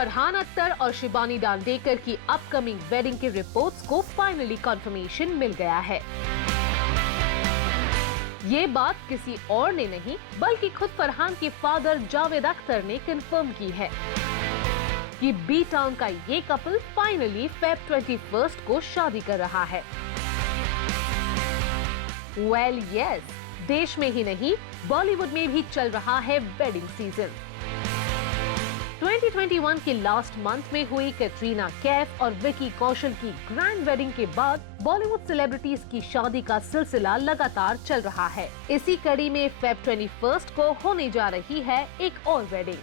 फरहान अख्तर और शिबानी दांडेकर की upcoming wedding के रिपोर्ट्स को फाइनली कंफर्मेशन मिल गया है। ये बात किसी और ने नहीं बल्कि खुद फरहान के फादर जावेद अख्तर ने कंफर्म की है कि बी टाउन का ये कपल फाइनली फेब 21 को शादी कर रहा है। वेल यस, देश में ही नहीं बॉलीवुड में भी चल रहा है वेडिंग सीजन। 2021 के लास्ट मंथ में हुई कैटरीना कैफ और विकी कौशल की ग्रैंड वेडिंग के बाद बॉलीवुड सेलिब्रिटीज की शादी का सिलसिला लगातार चल रहा है। इसी कड़ी में फेब 21 को होने जा रही है एक और वेडिंग।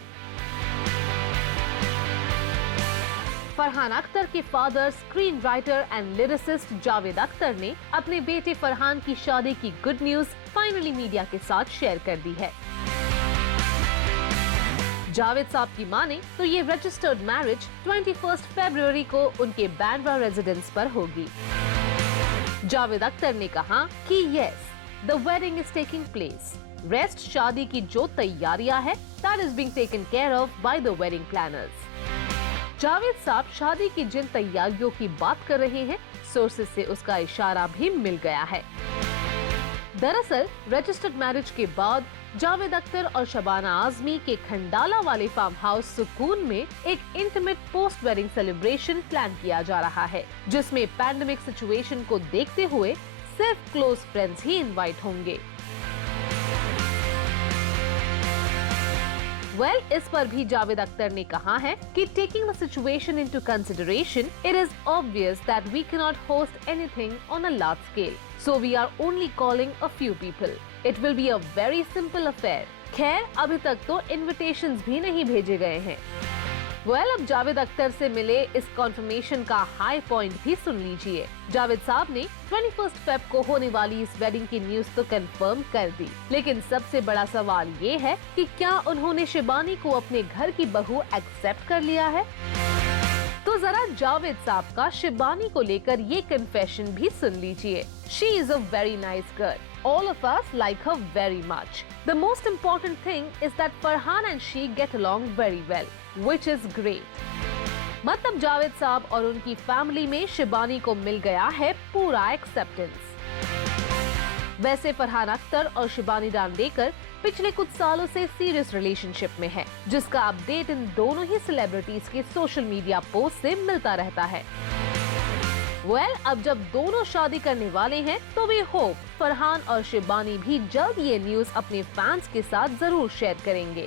फरहान अख्तर के father screen writer and lyricist Javed Akhtar ने अपने बेटे फरहान की शादी की गुड न्यूज फाइनली मीडिया के साथ शेयर कर दी है। जावेद साहब की माने तो ये रजिस्टर्ड मैरिज 21 फरवरी को उनके बांद्रा रेजिडेंस पर होगी। जावेद अख्तर ने कहा कि yes, the wedding is taking place. Rest शादी की जो तैयारियां है that is being taken care of by the wedding planners. Javed साहब शादी की जिन तैयारियों की बात कर रहे हैं, सोर्सेज से उसका इशारा भी मिल गया है। दरअसल रजिस्टर्ड मैरिज के बाद जावेद अख्तर और शबाना आजमी के खंडाला वाले फार्म हाउस सुकून में एक intimate post wedding celebration plan किया जा रहा है, जिसमें पैंडेमिक सिचुएशन को देखते हुए सिर्फ क्लोज फ्रेंड्स ही इनवाइट होंगे। इस पर भी जावेद अख्तर ने कहा है कि taking the situation into consideration, it is obvious that we can not host anything on a large scale, so we are only calling a few people. It will be a very simple affair. खैर, अभी तक तो invitations भी नहीं भेजे गए हैं। अब जावेद अख्तर से मिले इस कॉन्फर्मेशन का हाई पॉइंट भी सुन लीजिए। जावेद साहब ने 21 फेब को होने वाली इस वेडिंग की न्यूज तो कंफर्म कर दी, लेकिन सबसे बड़ा सवाल ये है कि क्या उन्होंने शिबानी को अपने घर की बहू एक्सेप्ट कर लिया है? तो जरा जावेद साहब का शिबानी को लेकर ये कन्फेशन भी सुन लीजिए। She is a very nice girl. All of us like her very much. The most important thing is that Farhan and she get along very well, which is great. मतलब जावेद साहब और उनकी फैमिली में शिबानी को मिल गया है पूरा एक्सेप्टेंस। वैसे फरहान अख्तर और शिबानी दांडेकर पिछले कुछ सालों से सीरियस रिलेशनशिप में है, जिसका अपडेट इन दोनों ही सेलिब्रिटीज के सोशल मीडिया पोस्ट से मिलता रहता है। अब जब दोनों शादी करने वाले हैं तो वी होप फरहान और शिबानी भी जल्द ये न्यूज अपने फैंस के साथ जरूर शेयर करेंगे।